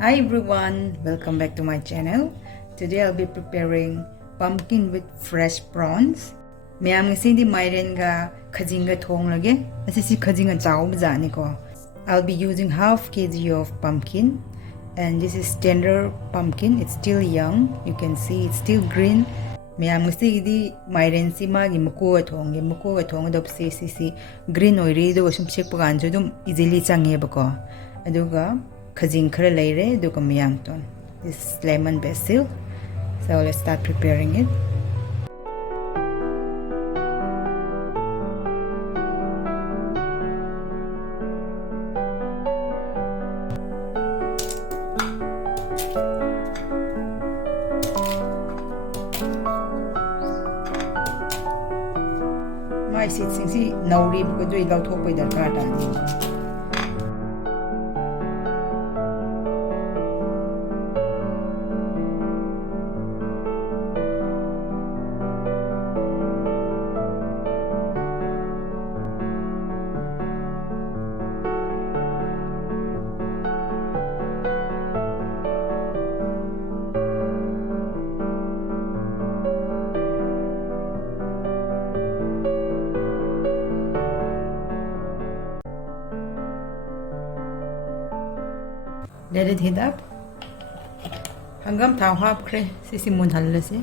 Hi everyone, welcome back to my channel. Today I'll be preparing pumpkin with fresh prawns. Mayam ngasi di Mairen ga khajing ga thong lage. Asi khajing ga chaw bajani ko. I'll be using half kg of pumpkin, and this is tender pumpkin. It's still young. You can see it's still green. Mayam ngasi di Mairen si ma gi muko ga thong dop si green oiri do sum chek pagan jo dum easily change ba ko. Aduga khajing khara leire duka miyang ton. This is lemon basil. So let's start preparing it. My seeds si nauri ko do ilaw thok pay darkar ta ni. Let it heat up. Hanggang tao hap kre, sisimun halase.